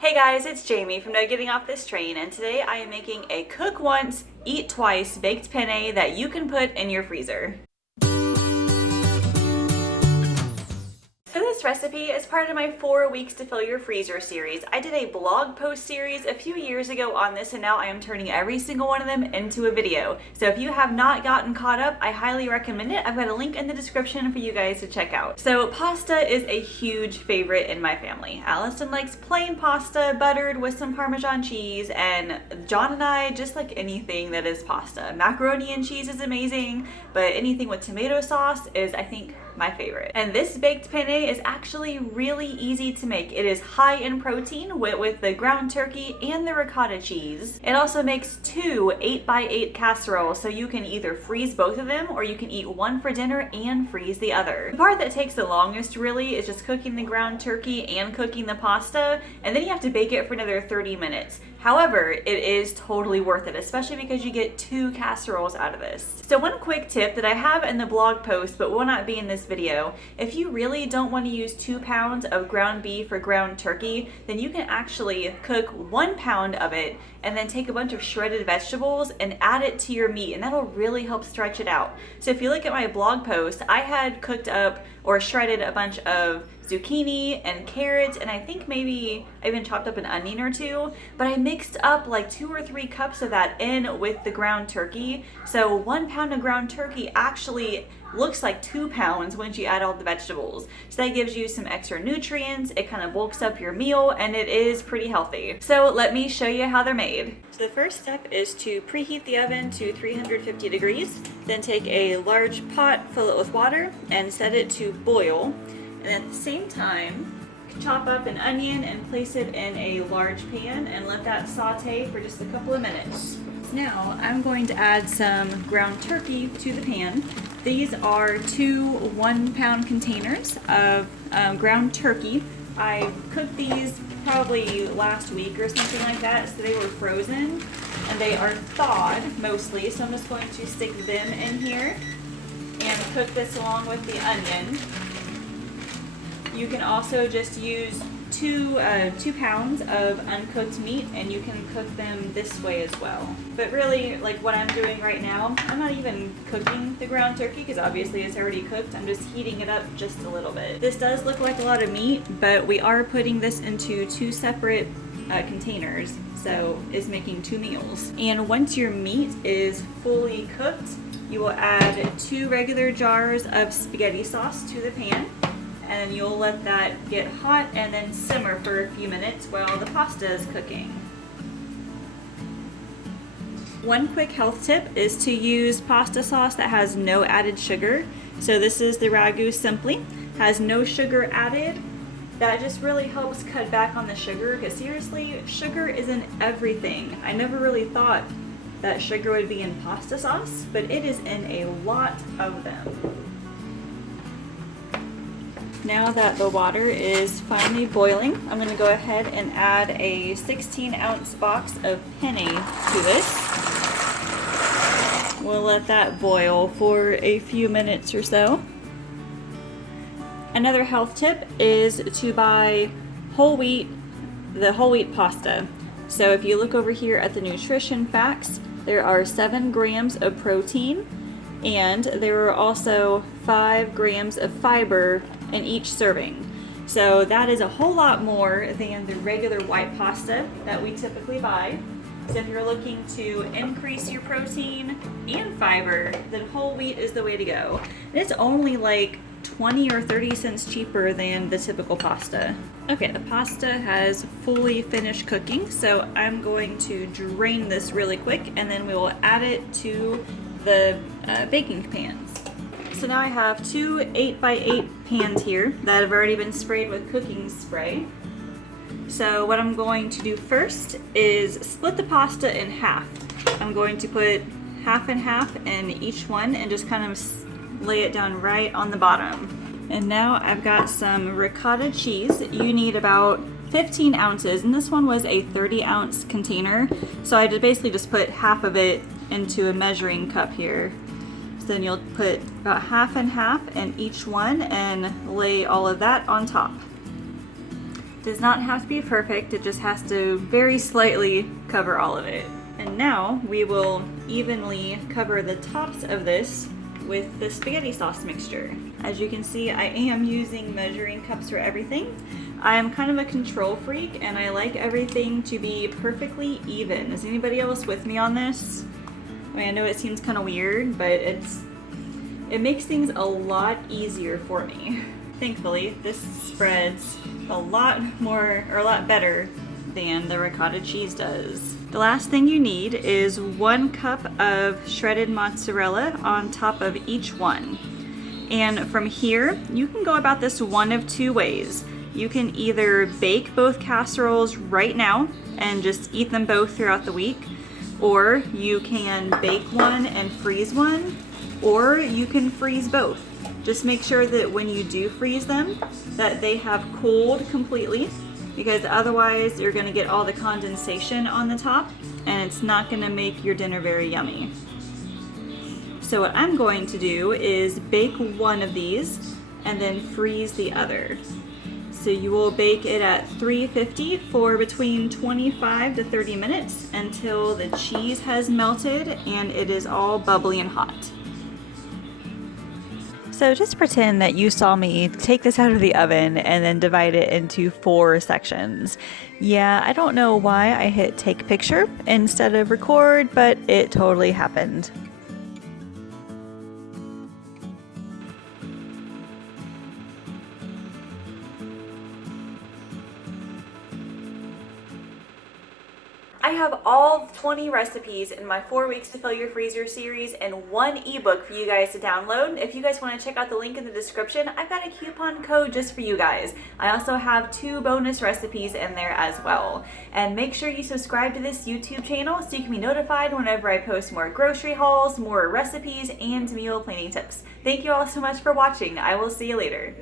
Hey guys, it's Jamie from No Getting Off This Train, and today I am making a cook once, eat twice baked penne that you can put in your freezer. So this recipe is part of my 4 weeks to fill your freezer series. I did a blog post series a few years ago on this, and now I am turning every single one of them into a video. So if you have not gotten caught up, I highly recommend it. I've got a link in the description for you guys to check out. So pasta is a huge favorite in my family. Allison likes plain pasta buttered with some Parmesan cheese, and John and I just like anything that is pasta. Macaroni and cheese is amazing, but anything with tomato sauce is, I think, my favorite. And this baked penne is actually really easy to make. It is high in protein with the ground turkey and the ricotta cheese. It also makes 2 8x8 casseroles, so you can either freeze both of them or you can eat one for dinner and freeze the other. The part that takes the longest really is just cooking the ground turkey and cooking the pasta, and then you have to bake it for another 30 minutes. However, it is totally worth it, especially because you get 2 casseroles out of this. So one quick tip that I have in the blog post but will not be in this video, if you really don't want to use 2 pounds of ground beef or ground turkey, then you can actually cook 1 pound of it and then take a bunch of shredded vegetables and add it to your meat, and that'll really help stretch it out. So if you look at my blog post, I had cooked up or shredded a bunch of zucchini and carrots, and I think maybe I even chopped up an onion or 2, but I mixed up like 2 or 3 cups of that in with the ground turkey. So 1 pound of ground turkey actually looks like 2 pounds once you add all the vegetables. So that gives you some extra nutrients, it kind of bulks up your meal, and it is pretty healthy. So let me show you how they're made. So the first step is to preheat the oven to 350 degrees, then take a large pot, fill it with water, and set it to boil. And at the same time, chop up an onion and place it in a large pan and let that saute for just a couple of minutes. Now I'm going to add some ground turkey to the pan. These are 2 1-pound containers of ground turkey. I cooked these probably last week or something like that, so they were frozen and they are thawed mostly, so I'm just going to stick them in here and cook this along with the onion. You can also just use 2 pounds of uncooked meat, and you can cook them this way as well. But really, like what I'm doing right now, I'm not even cooking the ground turkey because obviously it's already cooked. I'm just heating it up just a little bit. This does look like a lot of meat, but we are putting this into 2 separate containers, so it's making 2 meals. And once your meat is fully cooked, you will add 2 regular jars of spaghetti sauce to the pan. And you'll let that get hot and then simmer for a few minutes while the pasta is cooking. One quick health tip is to use pasta sauce that has no added sugar. So this is the Ragu Simply, has no sugar added. That just really helps cut back on the sugar, because seriously, sugar is in everything. I never really thought that sugar would be in pasta sauce, but it is in a lot of them. Now that the water is finally boiling, I'm going to go ahead and add a 16-ounce box of penne to this. We'll let that boil for a few minutes or so. Another health tip is to buy the whole wheat pasta. So if you look over here at the nutrition facts, there are 7 grams of protein, and there are also 5 grams of fiber in each serving. So that is a whole lot more than the regular white pasta that we typically buy. So if you're looking to increase your protein and fiber, then whole wheat is the way to go. And it's only like 20 or 30 cents cheaper than the typical pasta. Okay, the pasta has fully finished cooking, so I'm going to drain this really quick and then we will add it to the baking pans. So now I have 2 8x8 pans here that have already been sprayed with cooking spray. So what I'm going to do first is split the pasta in half. I'm going to put half and half in each one and just kind of lay it down right on the bottom. And now I've got some ricotta cheese. You need about 15 ounces, and this one was a 30-ounce container. So I basically just put half of it into a measuring cup here. Then you'll put about half and half in each one and lay all of that on top. Does not have to be perfect, it just has to very slightly cover all of it. And now we will evenly cover the tops of this with the spaghetti sauce mixture. As you can see, I am using measuring cups for everything. I am kind of a control freak and I like everything to be perfectly even. Is anybody else with me on this? I mean, I know it seems kind of weird, but it makes things a lot easier for me. Thankfully, this spreads a lot more, or a lot better than the ricotta cheese does. The last thing you need is 1 cup of shredded mozzarella on top of each one. And from here, you can go about this one of 2 ways. You can either bake both casseroles right now and just eat them both throughout the week, or you can bake one and freeze one, or you can freeze both. Just make sure that when you do freeze them, that they have cooled completely, because otherwise you're gonna get all the condensation on the top and it's not gonna make your dinner very yummy. So what I'm going to do is bake one of these and then freeze the other. So you will bake it at 350 for between 25 to 30 minutes until the cheese has melted and it is all bubbly and hot. So just pretend that you saw me take this out of the oven and then divide it into 4 sections. Yeah, I don't know why I hit take picture instead of record, but it totally happened. I have all 20 recipes in my 4 weeks to fill your freezer series and 1 ebook for you guys to download. If you guys want to check out the link in the description, I've got a coupon code just for you guys. I also have 2 bonus recipes in there as well. And make sure you subscribe to this YouTube channel so you can be notified whenever I post more grocery hauls, more recipes, and meal planning tips. Thank you all so much for watching. I will see you later.